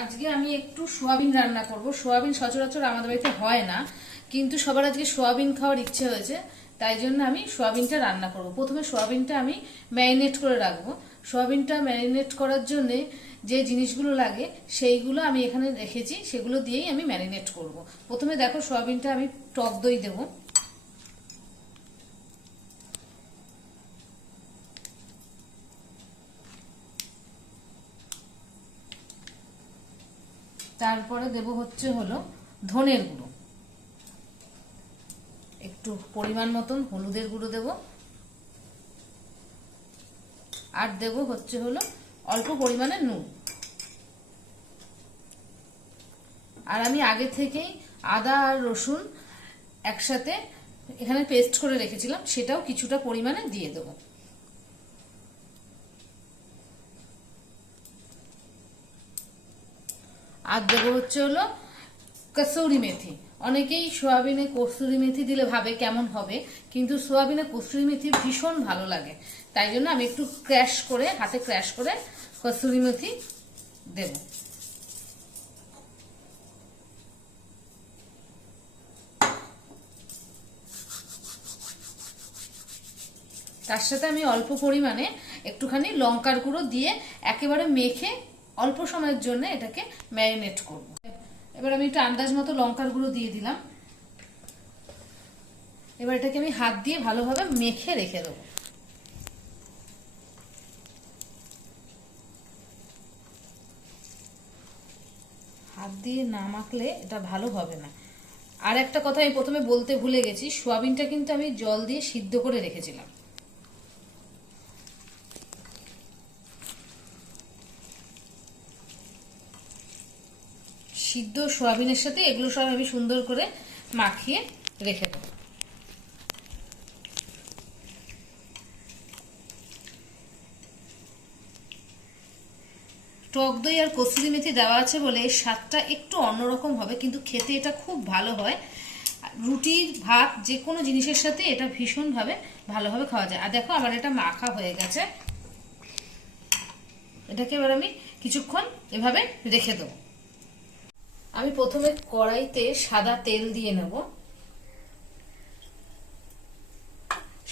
আজকে আমি একটু সোয়াবিন রান্না করব। সোয়াবিন সচরাচর আমাদের বাড়িতে হয় না, কিন্তু সবার আজকে সোয়াবিন খাওয়ার ইচ্ছে হয়েছে, তাই জন্য আমি সোয়াবিনটা রান্না করব। প্রথমে সোয়াবিনটা আমি ম্যারিনেট করে রাখব। সোয়াবিনটা ম্যারিনেট করার জন্যে যে জিনিসগুলো লাগে, সেইগুলো আমি এখানে রেখেছি, সেগুলো দিয়েই আমি ম্যারিনেট করব। প্রথমে দেখো সোয়াবিনটা আমি টক দই দেবো। তারপরে দেব হচ্ছে হলো ধনের গুঁড়ো। একটু পরিমাণ মতন হলুদের গুঁড়ো দেব। আর দেব হচ্ছে হলো অল্প পরিমাণে নুন। আর আমি আগে থেকেই আদা আর রসুন একসাথে এখানে পেস্ট করে রেখেছিলাম, সেটাও কিছুটা পরিমাণে দিয়ে দেবো। আর দেবো হচ্ছে হলো কসুরি মেথি। অনেকেই সোয়াবিনে কসুরি মেথি দিলে ভাবে কেমন হবে, কিন্তু সোয়াবিনে কসুরি মেথি ভীষণ ভালো লাগে। তাই জন্য আমি একটু ক্র্যাশ করে, হাতে ক্র্যাশ করে কসুরি মেথি দেব। তার সাথে আমি অল্প পরিমাণে একটুখানি লঙ্কার গুঁড়ো দিয়ে একেবারে মেখে অল্প সময়ের জন্য এটাকে ম্যারিনেট করব। এবার আমি একটু আন্দাজ মতো লঙ্কার গুঁড়ো দিয়ে দিলাম। এবার এটাকে আমি হাত দিয়ে ভালোভাবে মেখে রেখে দেবো। হাত দিয়ে না মাখলে এটা ভালো হবে না। আর একটা কথা আমি প্রথমে বলতে ভুলে গেছি, সোয়াবিনটা কিন্তু আমি জল দিয়ে সিদ্ধ করে রেখেছিলাম। সিদ্ধ সোয়াবিনের সাথে এগুলো সব আমি সুন্দর করে মাখিয়ে রেখে দেবো। টক দই আর কসুরি মেথি দেওয়া আছে বলে স্বাদটা একটু অন্যরকম হবে, কিন্তু খেতে এটা খুব ভালো হয়। রুটি, ভাত, যে কোনো জিনিসের সাথে এটা ভীষণভাবে ভালোভাবে খাওয়া যায়। আর দেখো আমার এটা মাখা হয়ে গেছে। এটাকে এবার আমি কিছুক্ষণ এভাবে রেখে দেবো। আমি প্রথমে কড়াইতে সাদা তেল দিয়ে নেব।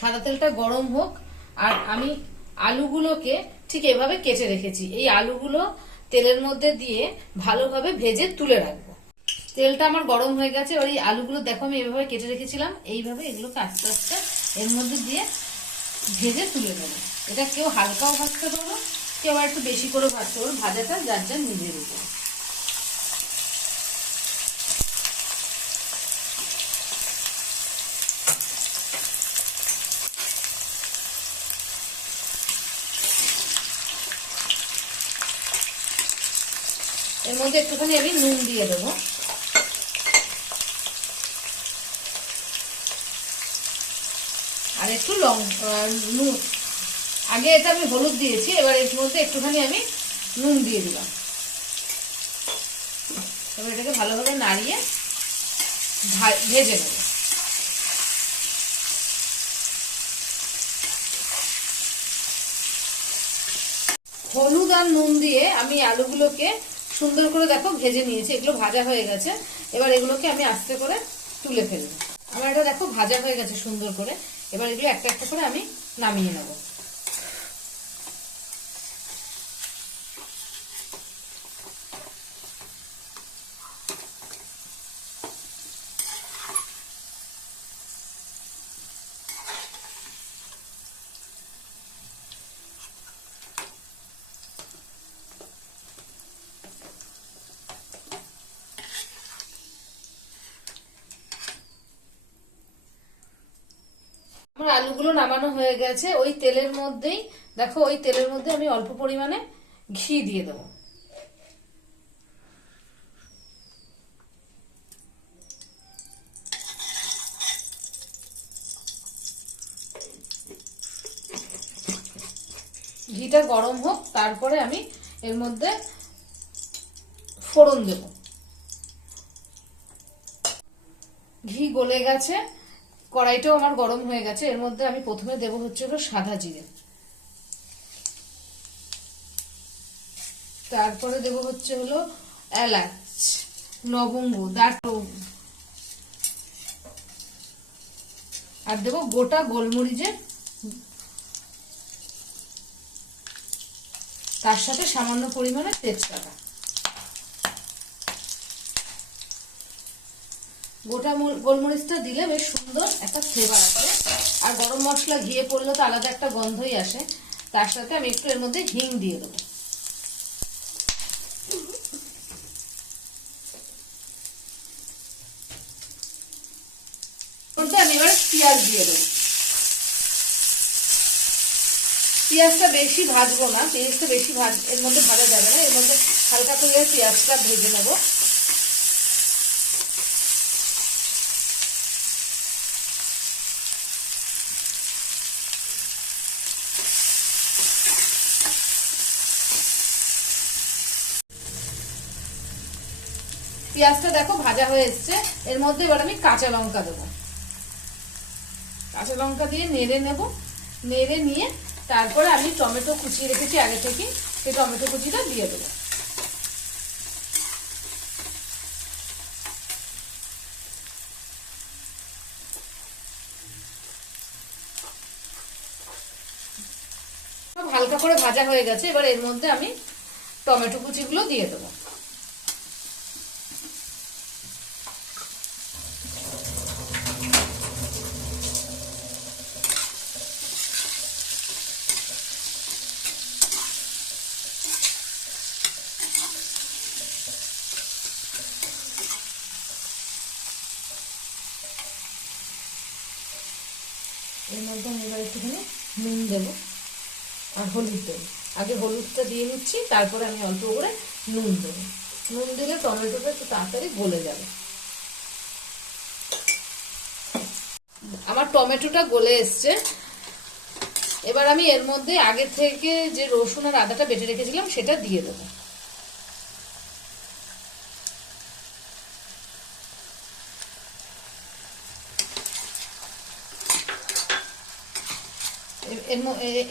সাদা তেলটা গরম হোক, আর আমি আলুগুলোকে ঠিক এভাবে কেটে রেখেছি। এই আলুগুলো তেলের মধ্যে দিয়ে ভালোভাবে ভেজে তুলে রাখব। তেলটা আমার গরম হয়ে গেছে এই আলুগুলো দেখো আমি এভাবে কেটে রেখেছিলাম। এইভাবে এগুলোকে আস্তে আস্তে এর মধ্যে দিয়ে ভেজে তুলে নেব। এটা কেউ হালকাও ভাজতে পারব কেউ আবার একটু বেশি করে ভাজতে পারব ভাজাটা যার যার নিজের উপর। এর মধ্যে একটুখানি আমি নুন দিয়ে দেবো। আর একটু লং নুন। আগে এটা আমি হলুদ দিয়েছি, এবার এর মধ্যে একটুখানি আমি নুন দিয়ে দিলাম। এবার এটাকে ভালোভাবে নাড়িয়ে ভেজে নেব। হলুদ আর নুন দিয়ে আমি আলুগুলোকে সুন্দর করে দেখো, ভেজে নিয়েছি। এগুলো ভাজা হয়ে গেছে। এবার এগুলোকে আমি আস্তে করে তুলে ফেলব। আমার এটা দেখো ভাজা হয়ে গেছে সুন্দর করে। এবার এগুলো একটা একটা করে আমি নামিয়ে নেব। আমার আলুগুলো নামানো হয়ে গেছে, ওই তেলের মধ্যেই, দেখো ওই তেলের মধ্যে আমি অল্প পরিমাণে ঘি দিয়ে দেবো। ঘিটা গরম হোক, তারপরে আমি এর মধ্যে ফোড়ন দেব। ঘি গলে গেছে কড়াইটাও আমার গরম হয়ে গেছে, এর মধ্যে আমি প্রথমে দেব হচ্ছে হলো সাদা জিরে। তারপরে দেব হচ্ছে হলো এলাচ, লবঙ্গ দারুণ আর দেবো গোটা গোলমরিচের তার সাথে সামান্য পরিমাণে তেজপাতা। গোটা গোলমরিচটা দিলে বেশ সুন্দর একটা ফ্লেভার আসে। আর গরম মশলা, ঘিয়ে পড়লে তো আলাদা একটা গন্ধই আসে। তার সাথে আমি একটু এর মধ্যে হিং দিয়ে দেবো। আমি এবার পেঁয়াজ দিয়ে দেবো। পেঁয়াজটা বেশি ভাজবো না, পেঁয়াজটা বেশি ভাজ এর মধ্যে ভাজা যাবে না, এর মধ্যে হালকা করে পেঁয়াজটা ভেজে নেব। পেঁয়াজটা দেখো ভাজা হয়ে এসছে। এর মধ্যে এবার আমি কাঁচা লঙ্কা দেবো। কাঁচা লঙ্কা দিয়ে নেড়ে নেব। নেড়ে নিয়ে তারপরে আমি টমেটো কুচিয়ে রেখেছি আগে থেকে, সেই টমেটো কুচিটা দিয়ে দেবো। হালকা করে ভাজা হয়ে গেছে, এবার এর মধ্যে আমি টমেটো কুচিগুলো দিয়ে দেবো এর মধ্যে আমি এবার একটুখানি নুন দেবো আর হলুদ দেবো। আগে হলুদটা দিয়ে নিচ্ছি, তারপরে আমি অল্প করে নুন দেবো। নুন দিলে টমেটোটা একটু তাড়াতাড়ি গলে যাবে। আমার টমেটোটা গলে এসছে। এবার আমি এর মধ্যে আগে থেকে যে রসুন আর আদাটা বেটে রেখেছিলাম, সেটা দিয়ে দেবো। এর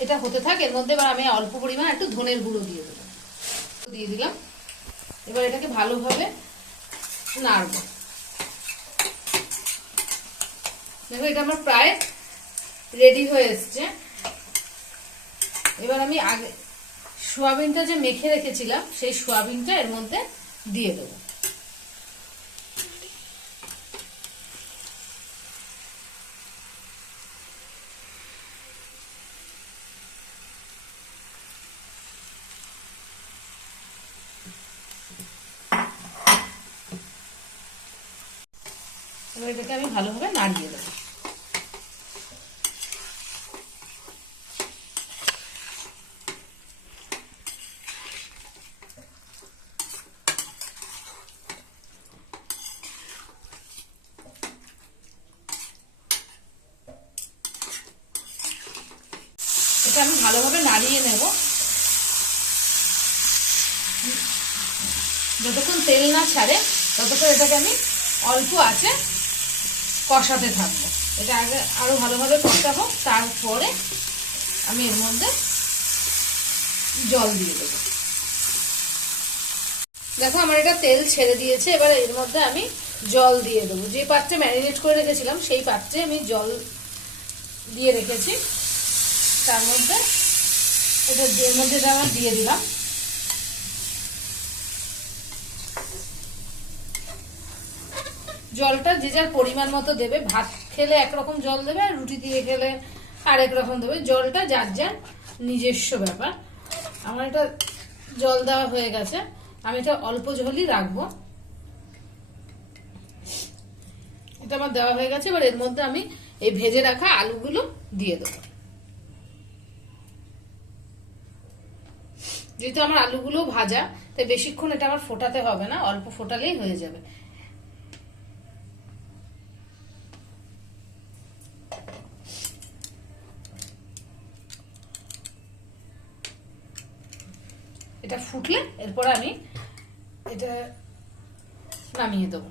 এটা হতে থাকে, এর মধ্যে এবার আমি অল্প পরিমাণ একটু ধনের গুঁড়ো দিয়ে দেবো। দিয়ে দিলাম। এবার এটাকে ভালোভাবে নাড়ব। দেখো, এটা আমার প্রায় রেডি হয়ে এসছে। এবার আমি আগে সোয়াবিনটা যে মেখে রেখেছিলাম, সেই সোয়াবিনটা এর মধ্যে দিয়ে দেবো। এবার এটাকে আমি ভালোভাবে নাড়িয়ে দেবো। এটা আমি ভালোভাবে নাড়িয়ে নেব। যতক্ষণ তেল না ছাড়ে, ততক্ষণ এটাকে আমি অল্প আছে কষাতে থাকব। এটা আগে আরও ভালোভাবে কষাবো, তারপরে আমি এর মধ্যে জল দিয়ে দেবো। দেখো, আমার এটা তেল ছেড়ে দিয়েছে, এবার এর মধ্যে আমি জল দিয়ে দেবো। যে পাত্রে ম্যারিনেট করে রেখেছিলাম, সেই পাত্রে আমি জল দিয়ে রেখেছি। তার মধ্যে এটা, এর মধ্যে আমার দিয়ে দিলাম। জলটা যে যার পরিমাণ মতো দেবে, ভাত খেলে একরকম জল দেবে আর রুটি দিয়ে খেলে আরেক রকম দেবে। জলটা যার যার নিজস্ব ব্যাপার। আমার এটা জল দেওয়া হয়ে গেছে। আমি এটা অল্প ঝোলই রাখব। এটা আমার দেওয়া হয়ে গেছে। এবার এর মধ্যে আমি এই ভেজে রাখা আলুগুলো দিয়ে দেবো। যেহেতু আমার আলুগুলো ভাজা, তাই বেশিক্ষণ এটা আমার ফোটাতে হবে না, অল্প ফোটালেই হয়ে যাবে। এটা ফুটলে এরপর আমি এটা নামিয়ে দেবো।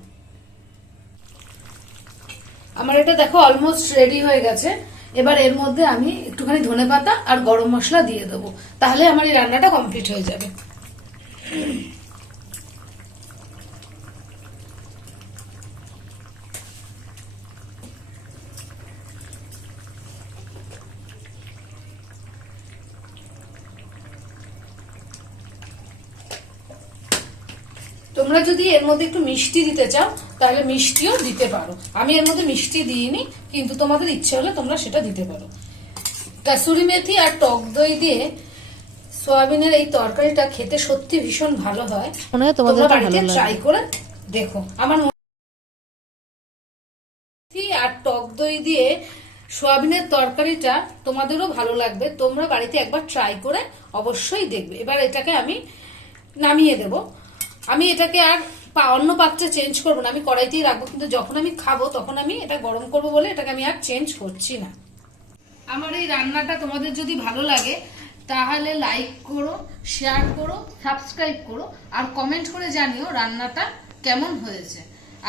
আমার এটা দেখো অলমোস্ট রেডি হয়ে গেছে। এবার এর মধ্যে আমি একটুখানি ধনে পাতা আর গরম মশলা দিয়ে দেবো। তাহলে আমার এই রান্নাটা কমপ্লিট হয়ে যাবে। তোমরা যদি এর মধ্যে একটু মিষ্টি দিতে চাও তাহলে মিষ্টিও দিতে পারো। আমি এর মধ্যে মিষ্টি দিইনি কিন্তু তোমাদের ইচ্ছে হলে তোমরা সেটা দিতে পারো। কাসুরি মেথি আর টক দই দিয়ে সোয়াবিনের এই তরকারিটা খেতে সত্যি ভীষণ ভালো হয়। তোমরা বাড়িতে ট্রাই করে দেখো। আমার মেথি আর টক দই দিয়ে সোয়াবিনের তরকারিটা তোমাদেরও ভালো লাগবে। তোমরা বাড়িতে একবার ট্রাই করে অবশ্যই দেখবে। এবার এটাকে আমি নামিয়ে দেব। আমি এটাকে আর অন্য পাত্রে চেঞ্জ করব না। আমি কড়াইতেই রাখব, কিন্তু যখন আমি খাব, তখন আমি এটা গরম করব বলে এটাকে আমি আর চেঞ্জ করছি না। আমার এই রান্নাটা তোমাদের যদি ভালো লাগে, তাহলে লাইক করো শেয়ার করো সাবস্ক্রাইব করো, আর কমেন্ট করে জানিও রান্নাটা কেমন হয়েছে।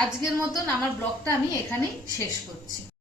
আজকের মতন আমার ব্লগটা আমি এখানেই শেষ করছি।